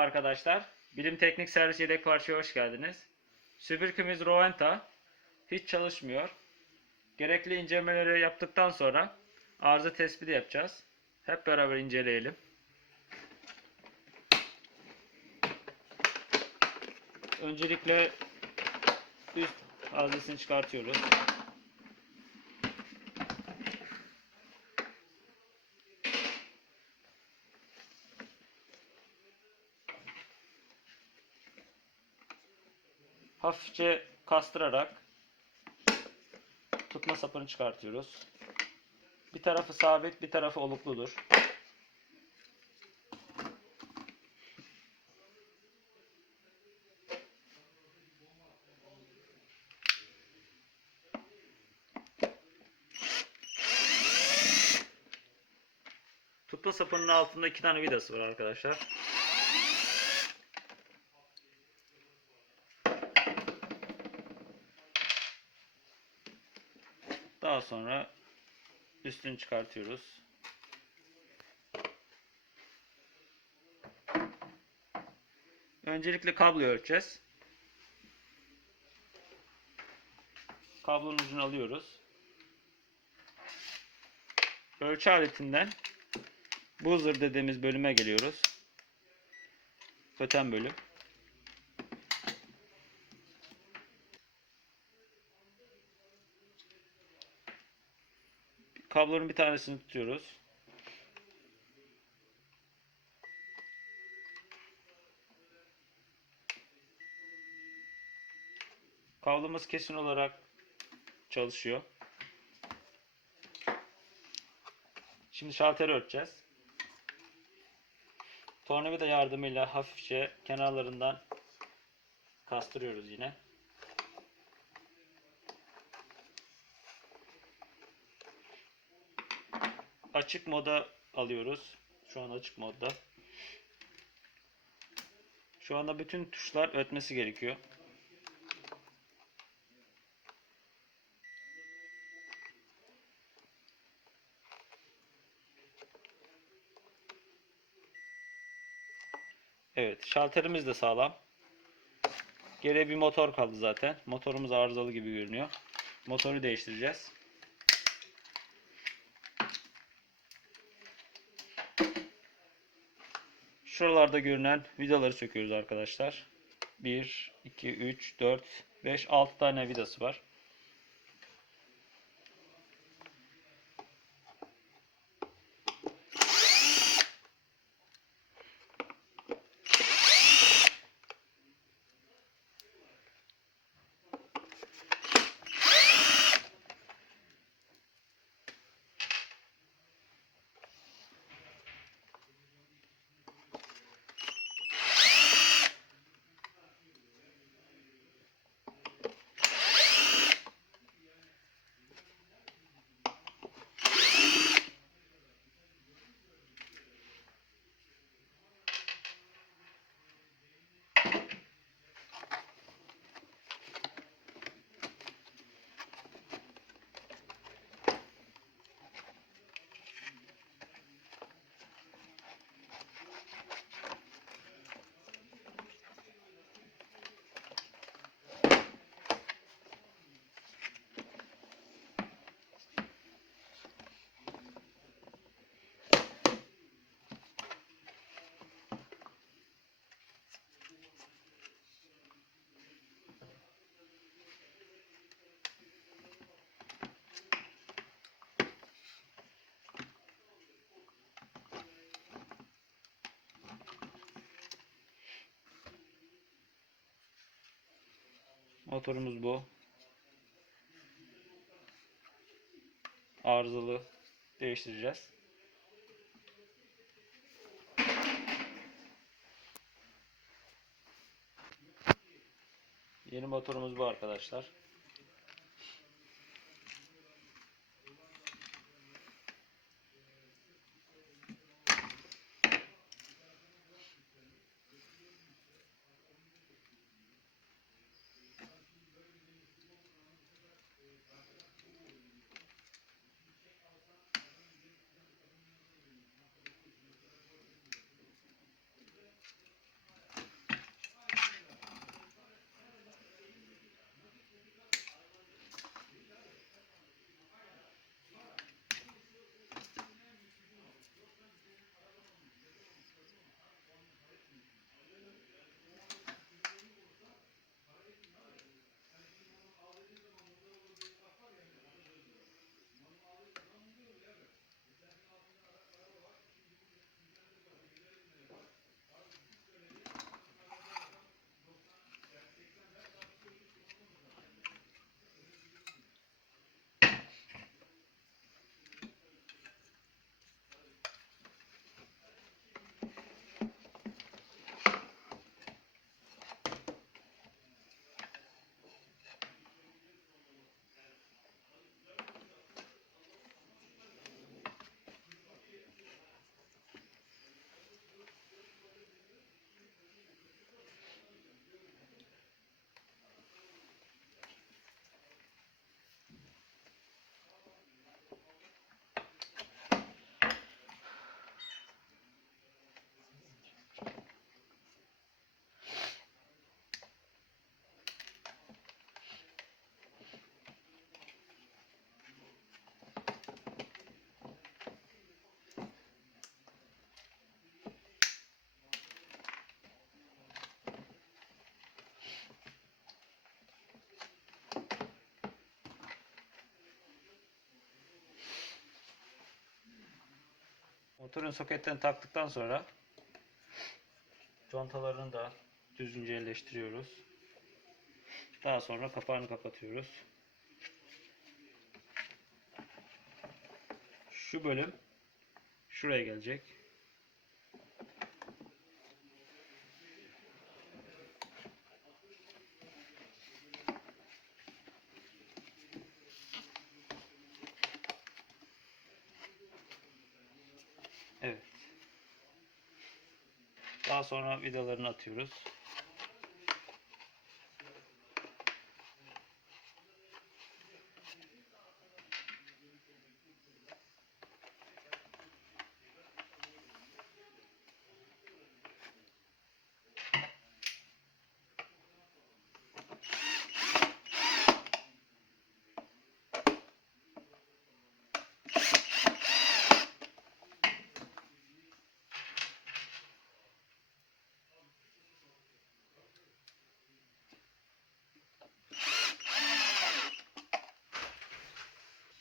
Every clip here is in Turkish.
Merhaba arkadaşlar. Bilim Teknik Servis Yedek Parçaya hoş geldiniz. Süpürgemiz Roventa hiç çalışmıyor. Gerekli incelemeleri yaptıktan sonra arıza tespiti yapacağız. Hep beraber inceleyelim. Öncelikle üst haznesini çıkartıyoruz. Hafifçe kastırarak tutma sapını çıkartıyoruz. Bir tarafı sabit, bir tarafı olukludur. Tutma sapının altında 2 tane vidası var arkadaşlar. Daha sonra üstünü çıkartıyoruz. Öncelikle kabloyu ölçeceğiz. Kablonun ucunu alıyoruz. Ölçü aletinden buzzer dediğimiz bölüme geliyoruz. Totem bölüm. Kablonun bir tanesini tutuyoruz. Kablomuz kesin olarak çalışıyor. Şimdi şalteri ölçeceğiz. Tornavida yardımıyla hafifçe kenarlarından kastırıyoruz yine. Açık moda alıyoruz. Şu an açık modda. Şu anda bütün tuşlar ötmesi gerekiyor. Evet, şalterimiz de sağlam. Geriye bir motor kaldı zaten. Motorumuz arızalı gibi görünüyor. Motoru değiştireceğiz. Şuralarda görünen vidaları söküyoruz arkadaşlar. 1, 2, 3, 4, 5, 6 tane vidası var. Motorumuz bu. Arızalı, değiştireceğiz. Yeni motorumuz bu arkadaşlar. Motorun soketlerini taktıktan sonra contalarını da düzgünce yerleştiriyoruz. Daha sonra kapağını kapatıyoruz. Şu bölüm şuraya gelecek. Evet. Daha sonra vidalarını atıyoruz.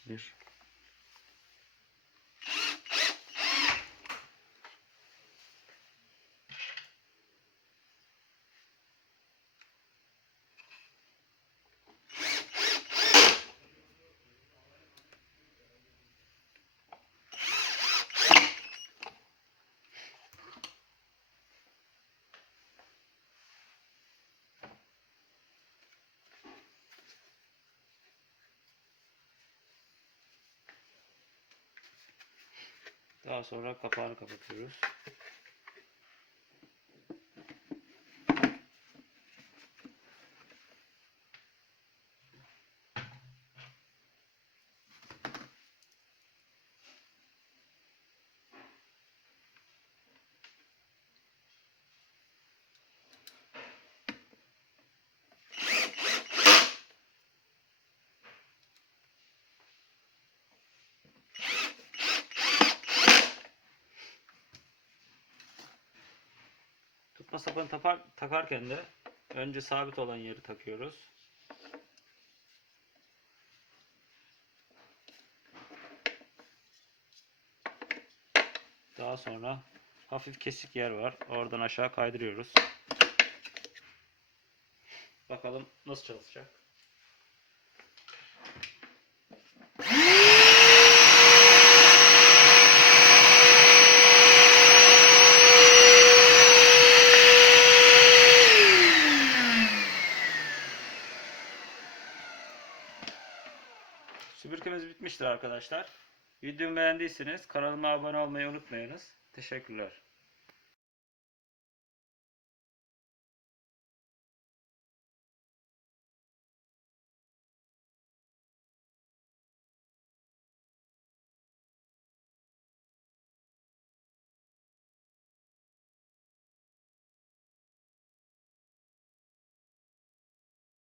Bir. Daha sonra kapağını kapatıyoruz. Tutma sapını takarken de önce sabit olan yeri takıyoruz. Daha sonra hafif kesik yer var. Oradan aşağı kaydırıyoruz. Bakalım nasıl çalışacak. Süpürgemiz bitmiştir arkadaşlar. Videomu beğendiyseniz kanalıma abone olmayı unutmayınız. Teşekkürler.